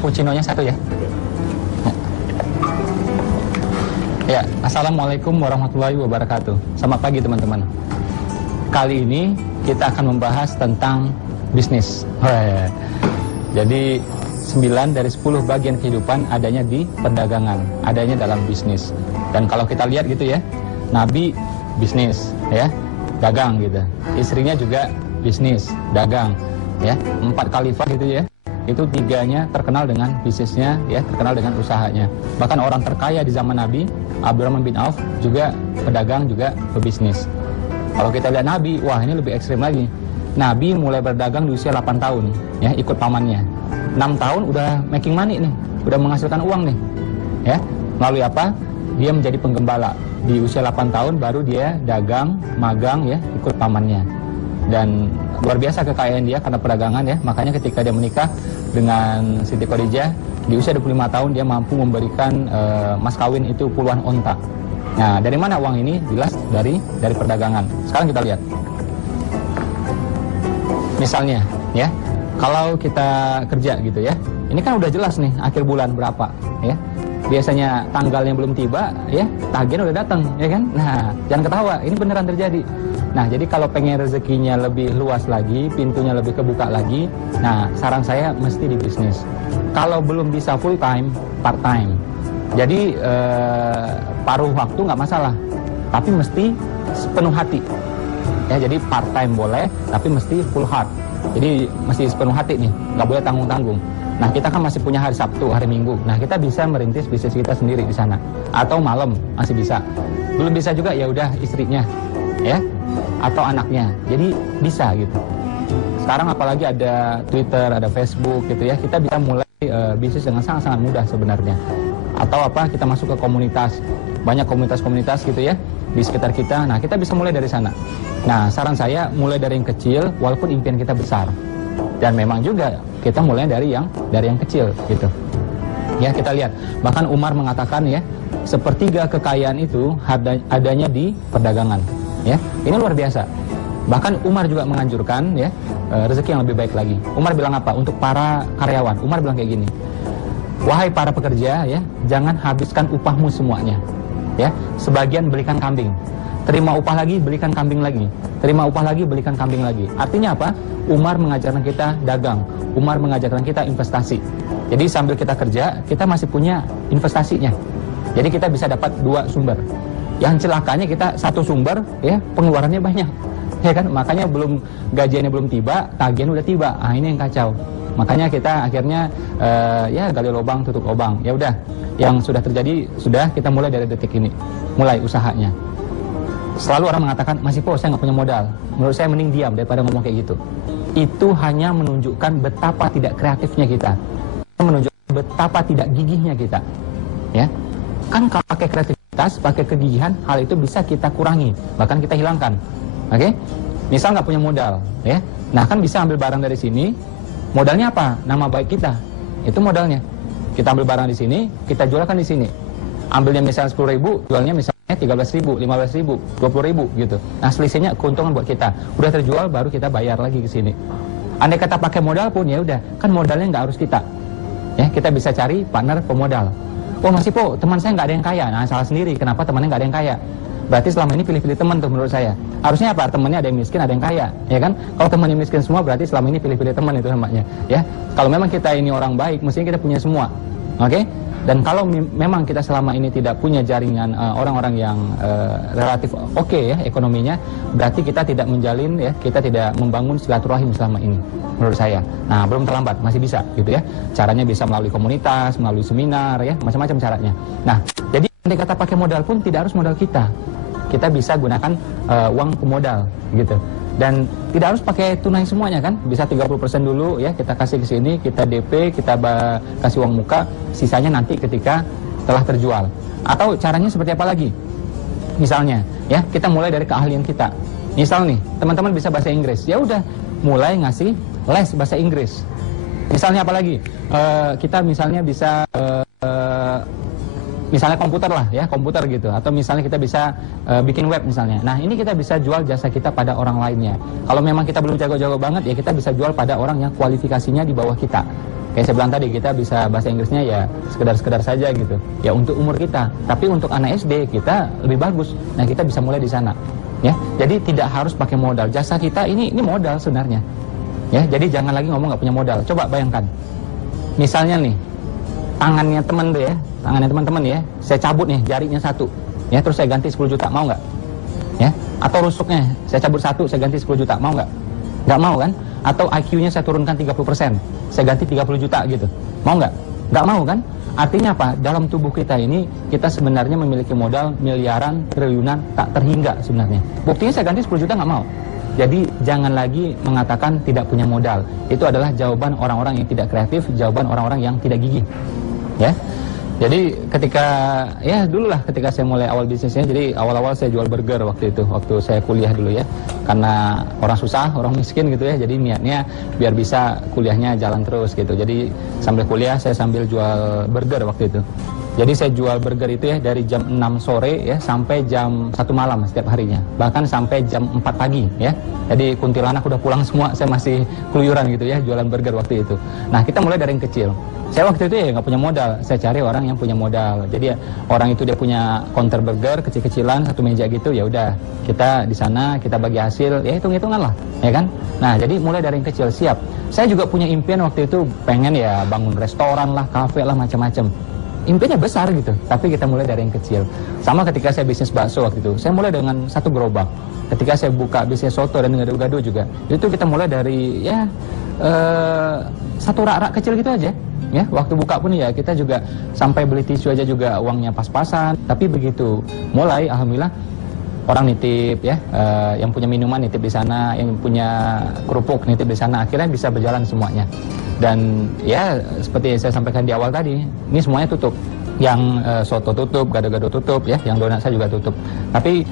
cappuccino-nya satu ya. Ya, assalamualaikum warahmatullahi wabarakatuh. Selamat pagi teman-teman. Kali ini kita akan membahas tentang bisnis. Jadi 9 dari 10 bagian kehidupan adanya di perdagangan, adanya dalam bisnis. Dan kalau kita lihat gitu ya, Nabi bisnis, ya, dagang gitu. Istrinya juga bisnis, dagang, ya. 4 khalifah gitu ya. Itu 3-nya terkenal dengan bisnisnya, ya, terkenal dengan usahanya. Bahkan orang terkaya di zaman Nabi, Abdurrahman bin Auf, juga pedagang, juga pebisnis. Kalau kita lihat Nabi, wah ini lebih ekstrim lagi. Nabi mulai berdagang di usia 8 tahun, ya, ikut pamannya. 6 tahun udah making money nih, udah menghasilkan uang nih, ya. Melalui apa? Dia menjadi penggembala. Di usia 8 tahun baru dia dagang, magang, ya, ikut pamannya. Dan luar biasa kekayaan dia karena perdagangan, ya. Makanya ketika dia menikah dengan Siti Khadijah di usia 25 tahun dia mampu memberikan mas kawin itu puluhan onta. Nah, dari mana uang ini? Jelas dari perdagangan. Sekarang kita lihat. Misalnya, ya, kalau kita kerja gitu ya. Ini kan udah jelas nih akhir bulan berapa, ya. Biasanya tanggalnya belum tiba, ya, tagihan udah datang, ya kan? Nah, jangan ketawa, ini beneran terjadi. Nah, jadi kalau pengen rezekinya lebih luas lagi, pintunya lebih kebuka lagi, nah, saran saya mesti di bisnis. Kalau belum bisa full time, part time. Jadi paruh waktu nggak masalah, tapi mesti sepenuh hati. Ya, jadi part time boleh, tapi mesti full heart. Jadi mesti sepenuh hati nih, nggak boleh tanggung-tanggung. Nah, kita kan masih punya hari Sabtu, hari Minggu. Nah, kita bisa merintis bisnis kita sendiri di sana. Atau malam masih bisa. Belum bisa juga ya udah istrinya, ya, atau anaknya. Jadi bisa gitu. Sekarang apalagi ada Twitter, ada Facebook gitu ya. Kita bisa mulai bisnis dengan sangat-sangat mudah sebenarnya. Atau apa? Kita masuk ke komunitas. Banyak komunitas-komunitas gitu ya di sekitar kita. Nah, kita bisa mulai dari sana. Nah, saran saya mulai dari yang kecil walaupun impian kita besar. Dan memang juga kita mulai dari yang kecil gitu. Ya, kita lihat. Bahkan Umar mengatakan ya, sepertiga kekayaan itu adanya di perdagangan. Ya, ini luar biasa. Bahkan Umar juga menganjurkan ya rezeki yang lebih baik lagi. Umar bilang apa? Untuk para karyawan. Umar bilang kayak gini. Wahai para pekerja ya, jangan habiskan upahmu semuanya. Ya, sebagian belikan kambing. Terima upah lagi, belikan kambing lagi. Terima upah lagi, belikan kambing lagi. Artinya apa? Umar mengajarkan kita dagang. Umar mengajarkan kita investasi. Jadi sambil kita kerja, kita masih punya investasinya. Jadi kita bisa dapat 2 sumber. Yang celakanya kita satu sumber, ya, pengeluarannya banyak. Ya kan? Makanya gajiannya belum tiba, tagihan udah tiba. Ah, ini yang kacau. Makanya kita akhirnya ya gali lubang tutup lubang. Ya udah, yang sudah terjadi sudah, kita mulai dari detik ini. Mulai usahanya. Selalu orang mengatakan, "Mas Ipo, saya nggak punya modal." Menurut saya mending diam daripada ngomong kayak gitu. Itu hanya menunjukkan betapa tidak kreatifnya kita. Menunjukkan betapa tidak gigihnya kita. Ya. Kan kalau pakai kreativitas, pakai kegigihan, hal itu bisa kita kurangi, bahkan kita hilangkan. Oke? Misal nggak punya modal, ya. Nah, kan bisa ambil barang dari sini. Modalnya apa? Nama baik kita. Itu modalnya. Kita ambil barang di sini, kita jualkan di sini. Ambilnya misalnya 10.000, jualnya misalnya 13.000, 15.000, 20.000 gitu. Nah, selisihnya keuntungan buat kita. Udah terjual, baru kita bayar lagi ke sini. Andai kata pakai modal pun ya udah, kan modalnya nggak harus kita. Ya, kita bisa cari partner pemodal. Oh, Mas Ipo, teman saya nggak ada yang kaya. Nah, salah sendiri. Kenapa temannya nggak ada yang kaya? Berarti selama ini pilih-pilih teman tuh menurut saya. Harusnya apa? Temannya ada yang miskin, ada yang kaya, ya kan? Kalau temannya miskin semua, berarti selama ini pilih-pilih teman itu namanya. Ya, kalau memang kita ini orang baik, mestinya kita punya semua. Oke? Dan kalau memang kita selama ini tidak punya jaringan orang-orang yang relatif oke ya ekonominya, berarti kita tidak menjalin ya, kita tidak membangun silaturahim selama ini menurut saya. Nah, belum terlambat, masih bisa gitu ya. Caranya bisa melalui komunitas, melalui seminar ya, macam-macam caranya. Nah, jadi andai kata pakai modal pun tidak harus modal kita. Kita bisa gunakan uang pemodal gitu. Dan tidak harus pakai tunai semuanya kan, bisa 30% dulu ya, kita kasih ke sini, kita DP, kita kasih uang muka, sisanya nanti ketika telah terjual. Atau caranya seperti apa lagi? Misalnya ya, kita mulai dari keahlian kita. Misal nih, teman-teman bisa bahasa Inggris, ya udah mulai ngasih les bahasa Inggris. Misalnya apa lagi? Kita misalnya bisa misalnya komputer lah ya, komputer gitu, atau misalnya kita bisa bikin web misalnya. Nah, ini kita bisa jual jasa kita pada orang lainnya. Kalau memang kita belum jago-jago banget ya, kita bisa jual pada orang yang kualifikasinya di bawah kita. Kayak saya bilang tadi, kita bisa bahasa Inggrisnya ya sekedar-sekedar saja gitu. Ya untuk umur kita. Tapi untuk anak SD kita lebih bagus. Nah, kita bisa mulai di sana. Ya, jadi tidak harus pakai modal. Jasa kita ini modal sebenarnya. Ya, jadi jangan lagi ngomong nggak punya modal. Coba bayangkan. Misalnya nih, tangannya teman tuh ya, tangannya teman-teman ya, saya cabut nih jarinya satu. Ya, terus saya ganti 10 juta, mau nggak? Ya, atau rusuknya saya cabut satu, saya ganti 10 juta, mau nggak? Nggak mau kan? Atau IQ-nya saya turunkan 30%, saya ganti 30 juta gitu, mau nggak? Nggak mau kan? Artinya apa? Dalam tubuh kita ini, kita sebenarnya memiliki modal miliaran, triliunan, tak terhingga sebenarnya. Buktinya saya ganti 10 juta nggak mau. Jadi jangan lagi mengatakan tidak punya modal. Itu adalah jawaban orang-orang yang tidak kreatif, jawaban orang-orang yang tidak gigih. Ya. Jadi ketika ketika saya mulai awal bisnisnya, jadi awal-awal saya jual burger waktu itu, waktu saya kuliah dulu ya. Karena orang susah, orang miskin gitu ya. Jadi niatnya biar bisa kuliahnya jalan terus gitu. Jadi sambil kuliah saya sambil jual burger waktu itu. Jadi saya jual burger itu ya dari jam 6 sore ya sampai jam 1 malam setiap harinya. Bahkan sampai jam 4 pagi ya. Jadi kuntilanak udah pulang semua, saya masih keluyuran gitu ya jualan burger waktu itu. Nah, kita mulai dari yang kecil. Saya waktu itu ya nggak punya modal, saya cari orang yang punya modal. Jadi ya, orang itu dia punya counter burger kecil-kecilan, satu meja gitu, ya udah kita di sana kita bagi hasil, ya hitung-hitungan lah, ya kan? Nah, jadi mulai dari yang kecil, siap. Saya juga punya impian waktu itu, pengen ya bangun restoran lah, kafe lah, macam-macam. Impiannya besar gitu, tapi kita mulai dari yang kecil. Sama ketika saya bisnis bakso waktu itu, saya mulai dengan satu gerobak. Ketika saya buka bisnis soto dan gado-gado juga, itu kita mulai dari ya satu rak-rak kecil gitu aja. Ya, waktu buka pun ya kita juga sampai beli tisu aja juga uangnya pas-pasan. Tapi begitu mulai, alhamdulillah orang nitip ya, yang punya minuman nitip di sana, yang punya kerupuk nitip di sana, akhirnya bisa berjalan semuanya. Dan ya seperti saya sampaikan di awal tadi, ini semuanya tutup. Yang soto tutup, gado-gado tutup ya, yang donat saya juga tutup. Tapi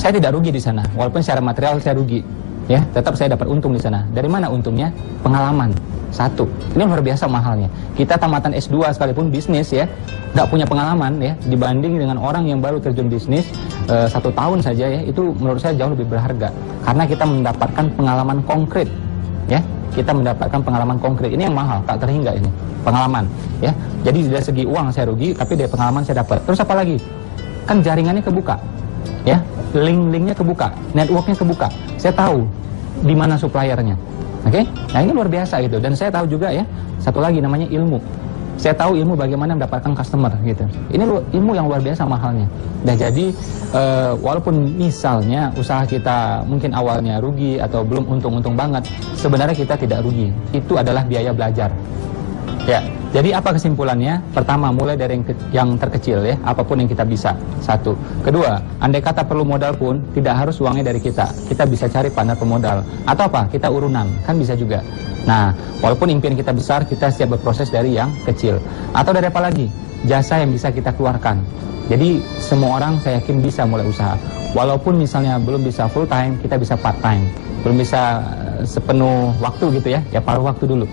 saya tidak rugi di sana, walaupun secara material saya rugi. Ya, tetap saya dapat untung di sana. Dari mana untungnya? Pengalaman. Satu, ini luar biasa mahalnya. Kita tamatan S2 sekalipun bisnis ya, nggak punya pengalaman ya, dibanding dengan orang yang baru terjun bisnis 1 tahun saja ya, itu menurut saya jauh lebih berharga. Karena kita mendapatkan pengalaman konkret ya, kita mendapatkan pengalaman konkret. Ini yang mahal, tak terhingga ini, pengalaman ya. Jadi dari segi uang saya rugi, tapi dari pengalaman saya dapat. Terus apa lagi? Kan jaringannya kebuka ya, link-linknya kebuka, networknya kebuka. Saya tahu di mana suppliernya. Oke, nah ini luar biasa gitu. Dan saya tahu juga ya, satu lagi namanya ilmu. Saya tahu ilmu bagaimana mendapatkan customer gitu. Ini ilmu yang luar biasa mahalnya. Nah jadi walaupun misalnya usaha kita mungkin awalnya rugi atau belum untung-untung banget, sebenarnya kita tidak rugi. Itu adalah biaya belajar. Ya, jadi apa kesimpulannya? Pertama, mulai dari yang terkecil ya, apapun yang kita bisa. Satu. Kedua, andai kata perlu modal pun, tidak harus uangnya dari kita. Kita bisa cari partner pemodal. Atau apa? Kita urunan, kan bisa juga. Nah, walaupun impian kita besar, kita siap berproses dari yang kecil. Atau dari apa lagi? Jasa yang bisa kita keluarkan. Jadi, semua orang saya yakin bisa mulai usaha. Walaupun misalnya belum bisa full time, kita bisa part time. Belum bisa sepenuh waktu gitu ya, ya paruh waktu dulu.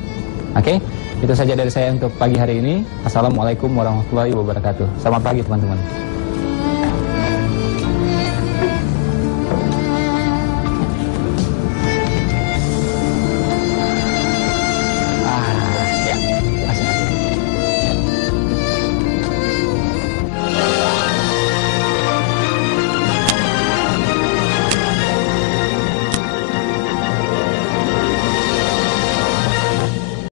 Oke? Itu saja dari saya untuk pagi hari ini. Assalamualaikum warahmatullahi wabarakatuh. Selamat pagi teman-teman.